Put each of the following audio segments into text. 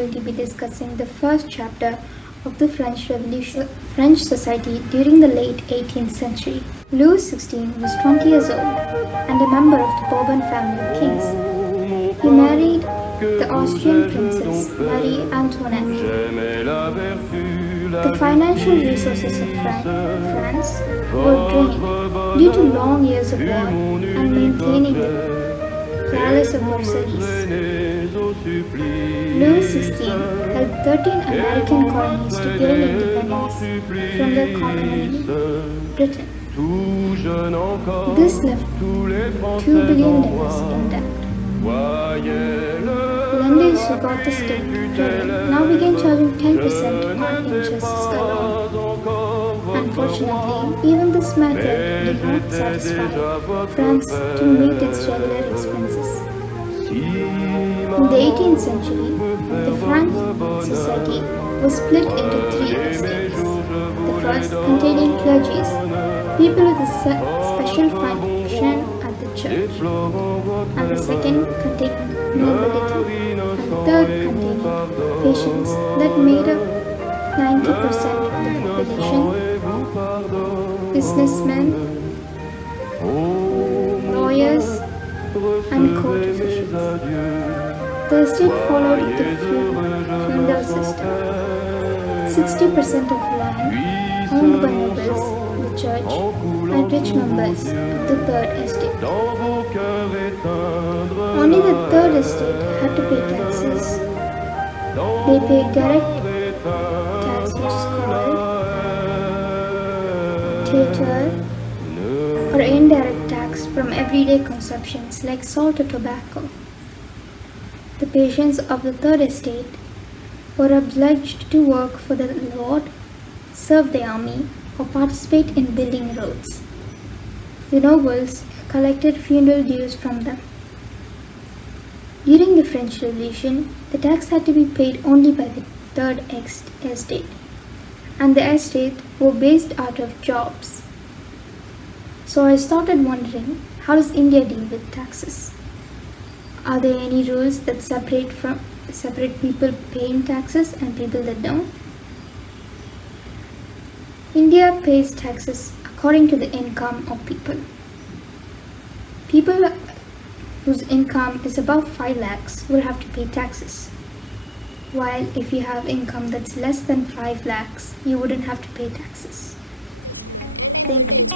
going to be discussing the first chapter of the French society during the late 18th century. Louis XVI was 20 years old and a member of the Bourbon family of kings. He married the Austrian princess Marie Antoinette. The financial resources of France were drained due to long years of war and maintaining the Palace of Versailles. Louis XVI helped 13 American colonies to gain independence from their common enemy, Britain. This left $2 billion in debt. Lenders who got the state credit now began charging 10% on interest alone. Unfortunately, even this method did not satisfy France to meet its regular expenses. In the 18th century, the French society was split into 3 estates. The first containing clergies, people with a special function at the church, and the second containing nobility, and the third containing patients that made up 90% of the population, businessmen, lawyers, and court officials. The estate followed the feudal system. 60% of land owned by nobles, the church, and rich members of the third estate. Only the third estate had to pay taxes. They paid direct tax, which is called theatre, or indirect tax from everyday consumptions like salt or tobacco. The patients of the third estate were obliged to work for the Lord, serve the army, or participate in building roads. The nobles collected funeral dues from them. During the French Revolution, the tax had to be paid only by the third estate, and the estate were based out of jobs. So I started wondering, how does India deal with taxes? Are there any rules that separate people paying taxes and people that don't? India pays taxes according to the income of people. People whose income is above 5 lakhs will have to pay taxes, while if you have income that's less than 5 lakhs, you wouldn't have to pay taxes. Thank you.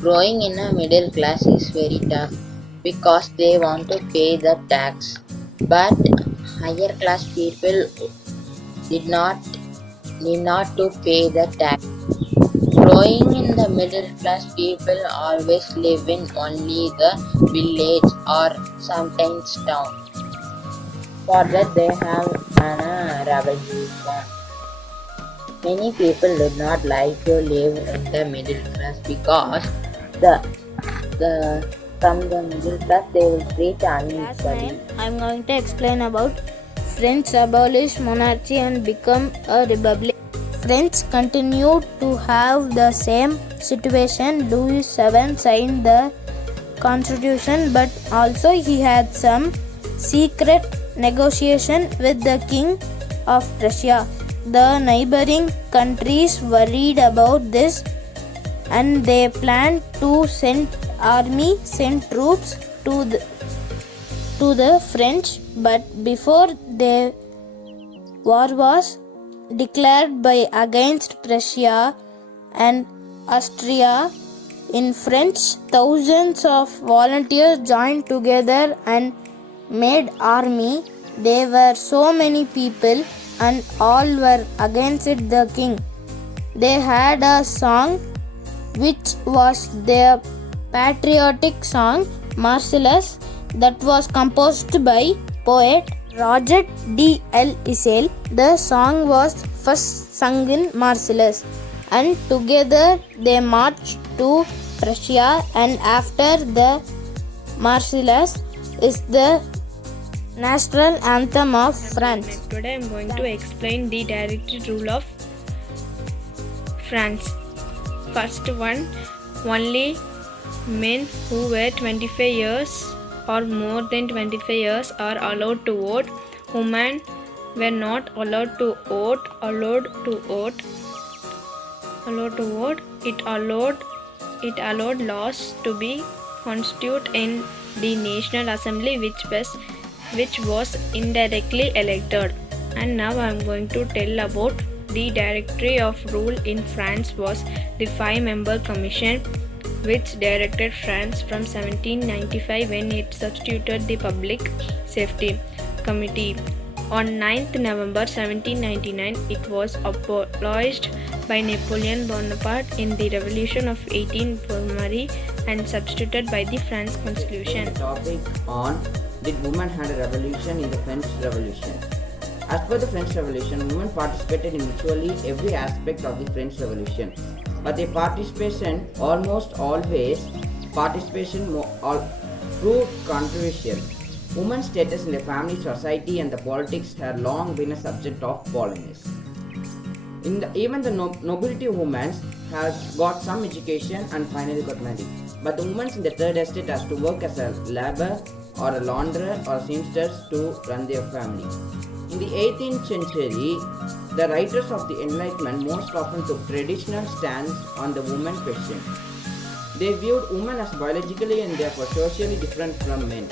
Growing in a middle class is very tough because they want to pay the tax. But higher class people did not need not to pay the tax. Growing in the middle class people always live in only the village or sometimes town. For that they have an revolution. Many people do not like to live in the middle class because the the from the middle class they will treat Class unequally. 9, I'm going to explain about French abolished monarchy and become a republic. French continued to have the same situation. Louis VII signed the constitution, but also he had some secret negotiation with the king of Prussia. The neighboring countries worried about this and they planned to send troops to the French, but before the war was declared by against Prussia and Austria in French, thousands of volunteers joined together and made army. There were so many people and all were against the king. They had a song which was their patriotic song Marseillaise that was composed by poet Roger D. L. Isel. The song was first sung in Marseillaise and together they marched to Prussia, and after the Marseillaise is the national anthem of France. Today I am going to explain the direct rule of France. First one, only men who were 25 years or more than 25 years are allowed to vote. Women were not allowed to vote. It allowed laws to be constituted in the National Assembly, which was indirectly elected. And now I am going to tell about the directory of rule in France was the 5-member commission which directed France from 1795 when it substituted the Public Safety Committee. On 9th November 1799, it was abolished by Napoleon Bonaparte in the Revolution of 18 February and substituted by the French Constitution. The topic on did women had a revolution in the French Revolution. As per the French Revolution, women participated in virtually every aspect of the French Revolution. But their participation almost always proved controversial. Women's status in the family, society, and the politics had long been a subject of polemics. Even the nobility women has got some education and finally got married. But the women in the third estate has to work as a labor or a launderer or seamstress to run their family. In the 18th century, the writers of the Enlightenment most often took traditional stance on the woman question. They viewed women as biologically and therefore socially different from men,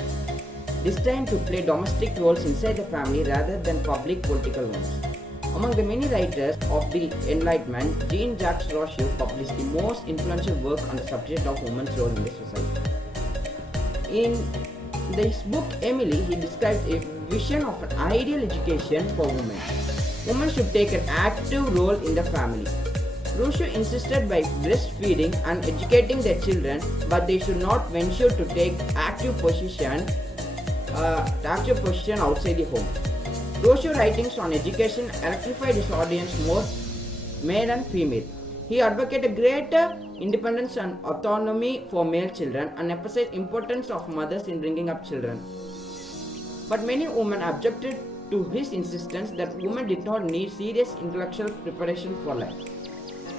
destined to play domestic roles inside the family rather than public political ones. Among the many writers of the Enlightenment, Jean-Jacques Rousseau published the most influential work on the subject of women's role in the society. In his book Emily, he described a vision of an ideal education for women. Women should take an active role in the family. Rousseau insisted by breastfeeding and educating their children, but they should not venture to take active position outside the home. Rousseau's writings on education electrified his audience, more male and female. He advocated greater independence and autonomy for male children and emphasized importance of mothers in bringing up children. But many women objected to his insistence that women did not need serious intellectual preparation for life.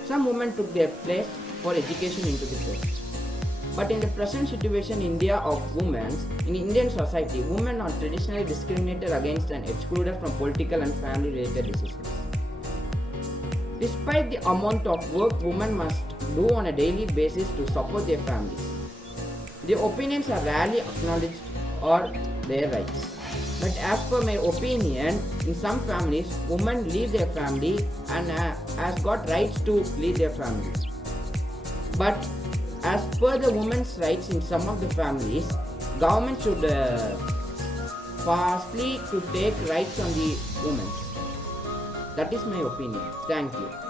Some women took their place for education into the place. But in the present situation in India of women, in Indian society, women are traditionally discriminated against and excluded from political and family related decisions. Despite the amount of work women must do on a daily basis to support their families, their opinions are rarely acknowledged or their rights. But as per my opinion, in some families, women leave their family and has got rights to lead their family. But as per the women's rights in some of the families, government should fastly to take rights on the women's. That is my opinion. Thank you.